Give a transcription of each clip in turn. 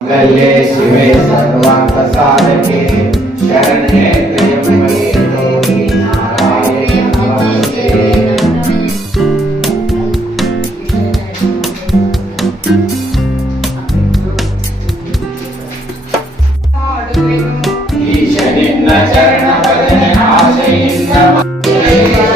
मंगल्ये शिवे सर्वार्थसाधके शरण्ये त्र्यंबके गौरी नारायणे नमोस्तुते। ईशनिन्न चरण भजन आशयिन्न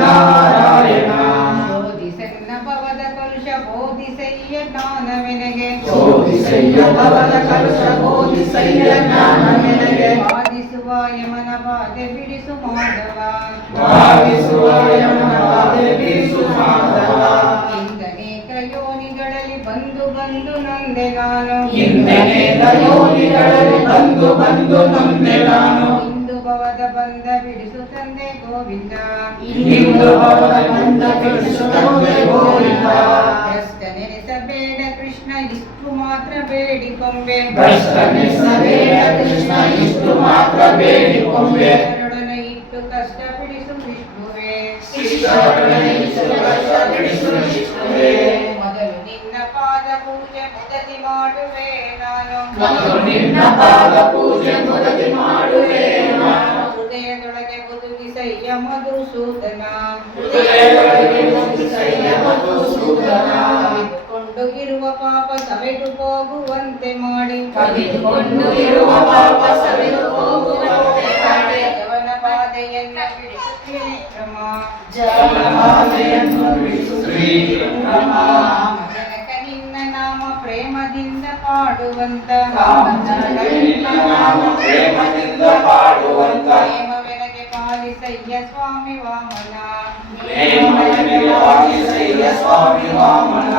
ನಾರಾಯಣ ಬೋಧಿಸನ್ನ ಭವದ ಕಲುಷ ಬೋಧಿಸಯ್ಯ ಜ್ಞಾನವೆನಗೆ ಬೋಧಿಸಯ್ಯ ಭವದ ಕಲುಷ ಬೋಧಿಸಯ್ಯ ಜ್ಞಾನವೆನಗೆ ಬಾಧಿಸುವ ಯಮನ ಬಾಧೆ ಬಿಡಿಸು ಮಾಧವ ಬಾಧಿಸುವ ಯಮನ ಬಾಧೆ ಬಿಡಿಸು ಮಾಧವ ಇಂದನೇಕ ಯೋನಿಗಳಲ್ಲಿ ಬಂದು ಬಂದು ನೊಂದೆ ನಾನು ಇಂದನೇಕ ಯೋನಿಗಳಲ್ಲಿ ಬಂದು ಬಂದು ನೊಂದೆ ನಾನು ಇಂದು ಭವದ ಬಂಧ ಬಿಡಿಸು ತಂದೆ ಗೋವಿಂದ ಇಂದು ಭವದ ಬಂಧ ಬಿಡಿಸು ತಂದೆ ಗೋವಿಂದ ಭ್ರಷ್ಟ ನೆನೆಸಬೇಡ ಕೃಷ್ಣ ಇಷ್ಟು ಮಾತ್ರ ಬೇಡಿಕೊಂಬೆ ಭ್ರಷ್ಟ ನೆನೆಸಬೇಡ ಕೃಷ್ಣ ಇಷ್ಟು ಮಾತ್ರ ಬೇಡಿಕೊಂಬೆ ಶರಣೊಡನೆ ಇಟ್ಟು ಕಷ್ಟ ಬಿಡಿಸು ವಿಷ್ಣುವೇ ಶಿಷ್ಟರೊಡನೆ ಇಟ್ಟು ಕಷ್ಟ ಬಿಡಿಸು ವಿಷ್ಣುವೇ ಮೊದಲು ನಿನ್ನ ಪಾದ ಪೂಜೆ ಮುದತಿ ಮಾಡುವೆ ನಾನು ಮೊದಲು ನಿನ್ನ ಪಾದ ಪೂಜೆ ಮುದತಿ ಮಾಡುವೆ ನಾನು ಹೃದಯದೊಳಗೆ ಒದಗಿಸಯ್ಯ ಮಧುಸೂದನ ಹೃದಯದೊಳಗೆ ಒದಗಿಸಯ್ಯ ಮಧುಸೂದನ ಕವಿದುಕೊಂಡು ಇರುವ ಪಾಪ ಸವೆದು ಹೋಗುವಂತೆ ಮಾಡಿ ಕವಿದುಕೊಂಡು ಇರುವ ಪಾಪ ಸವೆದು ಹೋಗುವಂತೆ ಮಾಡಿ ಯವನ ಬಾಧೆಯನ್ನ ಬಿಡಿಸು ತ್ರಿವಿಕ್ರಮ ಜವನ ಬಾಧೆಯನ್ನು ಬಿಡಿಸು ಶ್ರೀವಿಕ್ರಮ ಜನಕ ನಿನ್ನ ನಾಮ ಪ್ರೇಮದಿಂದ ಪಾಡುವಂತ ಕಾಮಜನಕ ನಿನ್ನ ನಾಮ ಪ್ರೇಮದಿಂದ ಪಾಡುವಂತ ಪ್ರೇಮವೆನಗೆ ಪಾಲಿಸಯ್ಯ ಸ್ವಾಮಿ ವಾಮನ ಪ್ರೇಮವೆನಗೆ ಪಾಲಿಸಯ್ಯ ಸ್ವಾಮಿ ವಾಮನ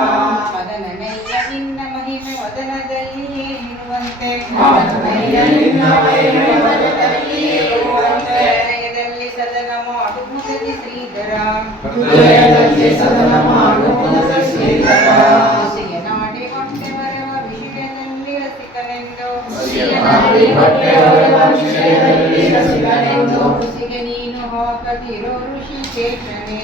ಮದನನಯ್ಯ ನಿನ್ನ ಮಹಿಮೆ ವದನದಲ್ಲಿಯೇ ಇರುವಂತೆ ಮದನನಯ್ಯ ನಿನ್ನ ಮಹಿಮೆ ವದನದಲ್ಲಿಯೇ ಇರುವಂತೆ ಹೃದಯದಲ್ಲಿ ಸದನ ಮಾಡು ಮುದತಿ ಶ್ರೀಧರ ಹೃದಯದಲ್ಲಿ ಸದನ ಮಾಡು ಮುದತಿ ಶ್ರೀಧರ ಹಸಿಯ ನಾಡಿ ಹೊಟ್ಟೆ ಬರವ ವಿಷಯದಲ್ಲಿ ರಸಿಕನೆಂದು ಹಸಿಯನಾಡಿ ಹೊಟ್ಟೆ ಬರವ ವಿಷಯದಲ್ಲಿ ರಸಿಕನೆಂದು ಹುಸಿಗೆ ನೀನು ಹಾಕದಿರೋ ಋಷಿಕೇಶನೇ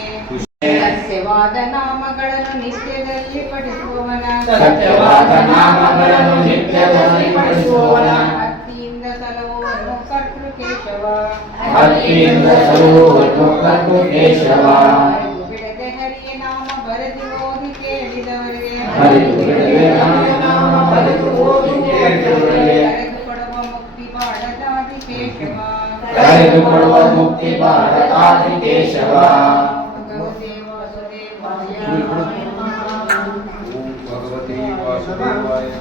ಸತ್ಯವಾದ ನಾಮಗಳನ್ನು ನಿತ್ಯದಲ್ಲಿ ಪಠಿಸುವವನ ಸತ್ಯವಾದ ನಾಮಗಳನ್ನು ನಿತ್ಯದಲ್ಲಿ ಪಠಿಸುವವನ ಭಕ್ತಿಯಿಂದ ಸಲಹುವನು ಕರ್ತೃ ಕೇಶವ ಭಕ್ತಿಯಿಂದ ಸಲಹುವನು ಕರ್ತೃ ಕೇಶವ ಅರಿವು ಬಿಡದೆ ಹರಿಯ ನಾಮ ಬರೆದು ಓದಿ ಕೇಳಿದವರಿಗೆ ಹರಿದು ಬಿಡದೆ ನಾಮ ಬರೆದು ಓದಿ ಕೇಳಿದವರಿಗೆ ಕರೆದು ಕೊಡುವ ಮುಕ್ತಿ ಪಾಡದಾದಿ ಕೇಶವ ಕರೆದು ಕೊಡುವ ಮುಕ್ತಿ ಭಾರತಾದಿ ಕೇಶವ ಭಗವದೇವ ವಸುದೇವಾಯ ಭಗವತಿ ವಾಸುದೇವಾಯ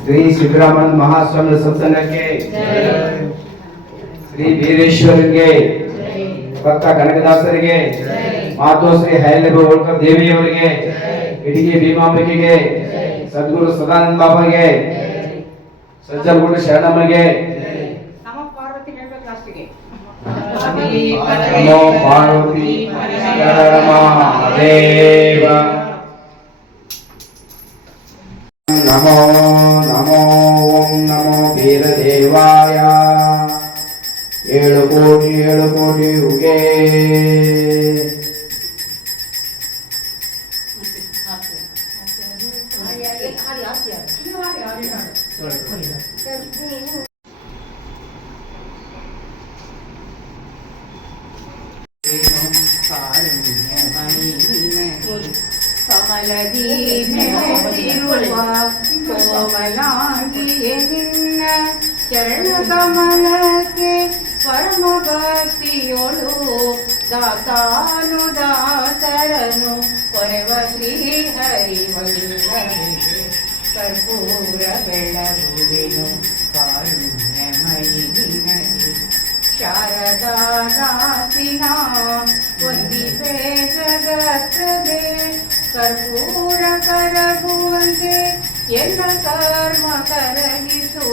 श्री सिद्धरामन महास्वामी सत्संग के श्री वीरेश्वर के पक्का कनकदासರಿಗೆ ಮಾತೋ ಶ್ರೀ ಹೈಲೇಬ ಹೋಳ್ಕರ್ ದೇವಿಯವರಿಗೆ ಇಡಿಗೆ ಭೀಮಾಂಬಿಕೆಗೆ ಸದ್ಗುರು ಸದಾನಂದ ಬಾಬಾಗೆ ಸಜ್ಜಲಗುಡ ಶರಣಮ್ಮಗೆ ನಮ ಪಾರ್ವತಿ ಹೇಳ್ಬೇಕು ಲಾಸ್ಟಿಗೆ ನಮೋ ಪಾರ್ವತಿ ಪರಮದೇವ नमो नमो ओम नमो वीरदेवाय 7 ಕೋಟಿ ಉಗೆ. ಕಮಲದಿ ನೆಲೆಸಿರುವ ಕೋಮಲಾಂಗಿಯೇ ನಿನ್ನ ಚರಣ ಕಮಲಕ್ಕೆ ಪರಮ ಭಕ್ತಿಯೊಳು ದಾತಾನು ದಾತರನು ಪರವ ಶ್ರೀ ಹರಿವಲ್ಲಭೆಗೆ ಕರ್ಪೂರ ಬೆಳಗುವೆನು ಕಾರುಣ್ಯಮಯಿ ನಿನಗೆ ಶಾರದಾ ದಾಸಿನ ವಂದಿಸೆ ಜಗತ್ತೇ ಕರ್ಪೂರ ಕರಗುವಂತೆ ಎಲ್ಲ ಕರ್ಮ ಕರಗಿಸು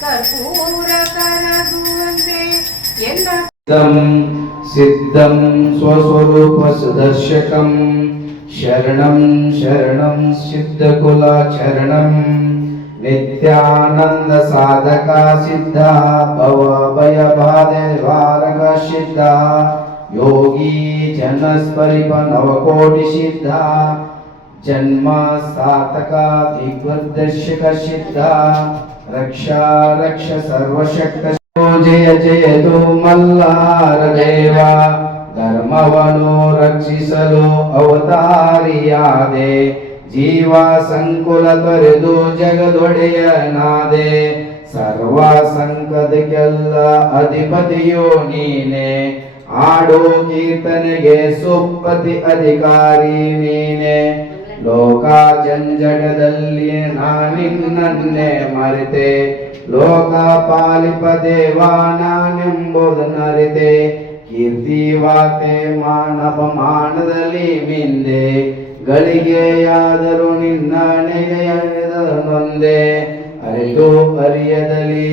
ಕರ್ಪೂರ ಕರಗುವಂತೆ ಎಲ್ಲ ಸಿದ್ಧಂ ಸ್ವಸ್ವರೂಪ ಸುದರ್ಶಕಂ ಶರಣಂ ಶರಣಂ ಸಿದ್ಧಕುಲಾಚರಣಂ ನಿತ್ಯಾನಂದ ಸಾಧಕ ಸಿದ್ಧ ಭವ ಭಯ ಬಾಧೆವಾರಕ ಸಿದ್ಧ ಯೋಗಿ ಜನಸ್ಪರಿಪ ನವಕೋಟಿ ಸಿದ್ಧ ಜನ್ಮ ಸಾತಕ ದಿಗ್ವರ್ದರ್ಶಕ ಸಿದ್ಧ ರಕ್ಷಾ ರಕ್ಷ ಸರ್ವಶಕ್ತ ಜಯ ಜಯತು ಮಲ್ಲಾರ ದೇವ ಧರ್ಮವನ್ನು ರಕ್ಷಿಸಲು ಅವತಾರಿಯಾದೆ ಜೀವ ಸಂಕುಲ ತೊರೆದು ಜಗದೊಡೆಯನಾದೆ ಸರ್ವ ಸಂಕದಕ್ಕೆಲ್ಲ ಅಧಿಪತಿಯೋ ನೀನೆ ಆಡೋ ಕೀರ್ತನೆಗೆ ಸುಪ್ಪತಿ ಅಧಿಕಾರಿ ನೀನೆ ಲೋಕ ಜಂಜಡದಲ್ಲಿ ನಾನಿನ್ನನ್ನೇ ಮರೆತೆ ಲೋಕ ಪಾಲಿಪ ದೇವ ನಾನೆಂಬುದು ನರಿತೆ ಕೀರ್ತಿ ವಾತೆ ಮಾನಪಮಾನದಲ್ಲಿ ಮಿಂದೆ ಗಳಿಗೆಯಾದರೂ ನಿನ್ನ ನೆಗೆಯದ ನೊಂದೆ ಅರಿತು ಅರಿಯದಲ್ಲಿ